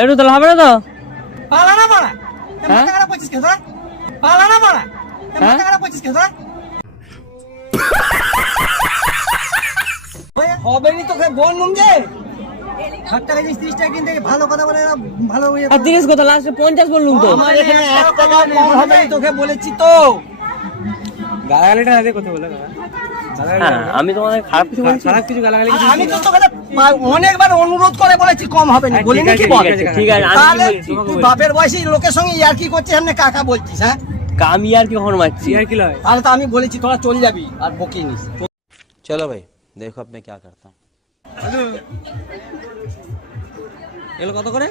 একটু তাহলে হবে না তো? পালানা মারা হ্যাঁ? টাকা 25 কে তোরা পালানা মারা হ্যাঁ? টাকা 25 কে তোরা হবে নি তোকে বললুম যে 60 টাকা 30 টাকা কিনতে ভালো কথা বলে না, ভালো ইয়ে আর 30 কথা লাস্টে 50 বললুম তো। আমার এখানে 1 টাকা কম হবে না, তোকে বলেছি তো। গালাগালিটা না দিয়ে কথা বলে হ্যাঁ, আমি তোমাদের খারাপ কিছু বলছি? খারাপ কিছু গালাগালি আমি তো তোকে অনেকবার অনুরোধ করে বলেছি কম হবে না, বলিনি কি বল? ঠিক আছে, আমি তাহলে কি বলছি? তুই বাপের বয়সী লোকের সঙ্গে ইয়ার কি করছিস, এমনি কাকা বলছিস? হ্যাঁ, আমি আর কি কখন মারছি? আর কি লয় তাহলে তো আমি বলেছি তোরা চল যাবি আর বকি নিস। चलो भाई देखो अब मैं क्या करता हूँ। এগুলো কত করে?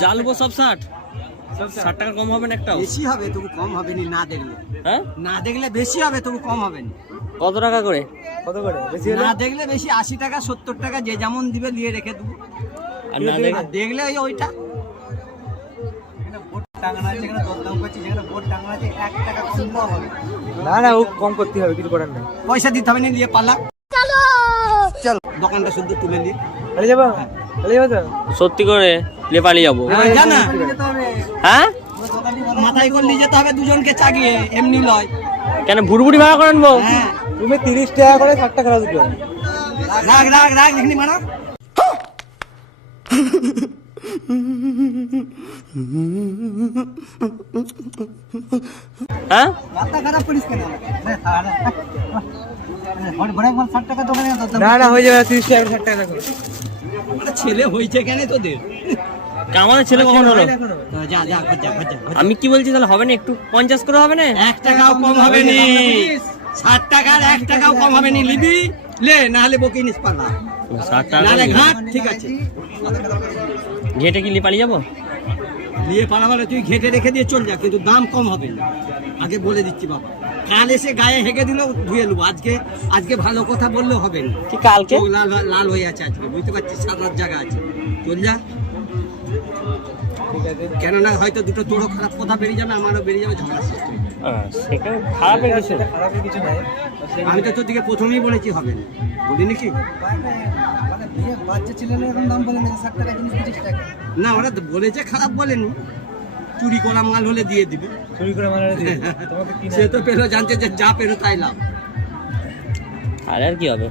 জালবো সব 60 টাকা কম হবে না একটাও? বেশি হবে তবু কম হবে না, না দেখলে হ্যাঁ, না দেখলে বেশি হবে তবু কম হবে না, কত টাকা করে? কত করে বেশি না দেখলে বেশি 80 টাকা 70 টাকা যে যেমন দিবে নিয়ে রেখে দেবো। আর না দেখ, আর দেখলে ওইটা বোর্ড টাঙানো আছে, এখানে দরদাম করছি, যেখানে বোর্ড টাঙানো আছে 1 টাকা কম হবে, না না ও কম করতে হবে, কিছু করার নেই। পয়সা দিতে হবে না, নিয়ে পালা চল দোকানটা শুদ্ধ তুলে নি। চলে যাবো চলে যাবো তো সত্যি করে নিয়ে পালিয়ে যাবো। জানা হ্যাঁ, মাথায় করে নিয়ে যেতে হবে দুজনকে চাগিয়ে, এমনি লয়। কেন ভুড়ভুড়ি ভাড়া করে আনবো? হ্যাঁ, তুমি 30 টাকা করে 60 টাকা দুটো রাগ রাগ রাগ এখানে মারা। হ্যাঁ, মাথা খারাপ করিস কেন? বড় বড় 60 টাকা দোকানে দরদাম। না না হয়ে যাবে 30 টাকা 60 টাকা করে ছেলে হয়েছে কেন তোদের? আমাদের ছেলে কখন হলো? যা যা খরচা খরচা। আমি কি বলছি তাহলে হবে না, একটু 50 করে হবে না? 1 টাকাও কম হবে নি, 60 টাকার 1 টাকাও কম হবে নি, লিবি লে, না হলে বকি নিস পালা, 60 টাকা নালে ঘাট। ঠিক আছে, ঘেটে কি নিয়ে পালিয়ে যাবো? নিয়ে পালা বলে তুই ঘেটে রেখে দিয়ে চল যা, কিন্তু দাম কম হবে না, আগে বলে দিচ্ছি বাবা। কাল এসে গায়ে হেগে দিল ধুয়ে নেবো, আজকে ভালো কথা বললেও হবে না। কি কালকে? চোখ লাল লাল হয়ে আছে আজকে, বুঝতে পারছিস, সারার জায়গা আছে, চল যা। কেননা হয়তো দুটো তোরও খারাপ কথা বেরিয়ে যাবে, আমারও বেরিয়ে যাবে, ঝগড়া সৃষ্টি হবে। সেটা খারাপের কিছু। খারাপের কিছু নাই। আমি তো তোর দিকে প্রথমেই বলেছি হবে না, বলিনি কি? বাচ্চা ছিলেন এখন দাম বলেন 60 টাকা জিনিস 30 টাকা। না, ওরা তো বলেছে, খারাপ বলেনি, চুরি করা মাল হলে দিয়ে দিবে। চুরি করে মানে তোমাকে কি সে তো পেলো, জানতে যে যা পেলো তাই লাভ। আর কি হবে?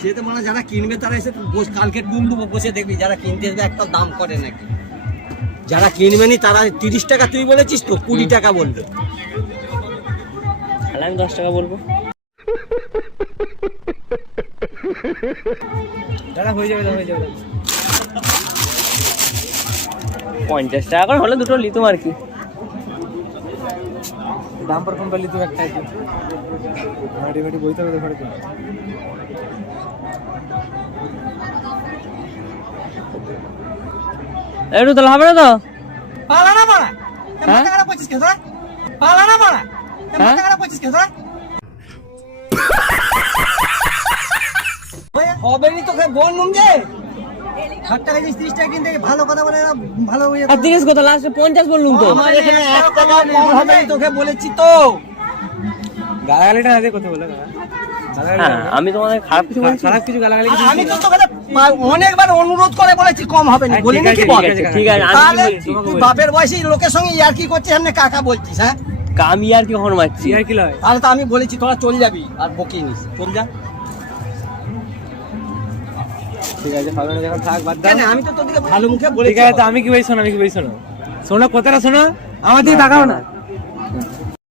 সে তো মানে যারা কিনবে তারা এসে কালকে ডুম ডুবো বসে দেখবি, যারা কিনতে আসবে একটা দাম করে নাকি। যারা কিনবে নি তারা 30 টাকা তুই বলেছিস তো 20 টাকা বলবে। তাহলে আমি 10 টাকা বলবো। দাদা হয়ে যাবে 50 টাকা করে হলে দুটো লিতুম আর কি। দাম পর কম পালি তুমি একটা মাটি মাটি বইতে হবে ঘরে তো একটু তাহলে হবে না তো? পালানা মারা হ্যাঁ? টাকা 25 কে তোরা পালানা মারা হ্যাঁ? টাকা 25 কে তোরা হবে নি তোকে বললুম যে 60 টাকা 30 টাকা কিনতে ভালো কথা বলে না, ভালো ইয়ে আর 30 কথা লাস্টে 50 বললুম তো। আমার এখানে 1 টাকা কম হবে না, তোকে বলেছি তো। গালাগালিটা না দিয়ে কথা বলে হ্যাঁ, আমি তোমাদের খারাপ কিছু বলছি? খারাপ কিছু গালাগালি আমি তো তোকে অনেকবার অনুরোধ করে বলেছি কম হবে না, বলিনি কি বল? ঠিক আছে, আমি কি তাহলে বলছি? তুই বাপের বয়সী লোকের সঙ্গে ইয়ার কি করছিস, এমনি কাকা বলছিস? হ্যাঁ, আমি আর কি কখন মারছি? আর কি লয় তাহলে তো আমি বলেছি তোরা চল যাবি আর বকি নিস, চল যা। ঠিক আছে ভালো না যখন থাক বাদ দাও। কেন আমি তো তোর দিকে ভালো মুখে ঠিক বলেছি। আছে তো আমি কি বলছি শোনো, শোনো কথাটা শোনো, আমার দিকে তাকাও না।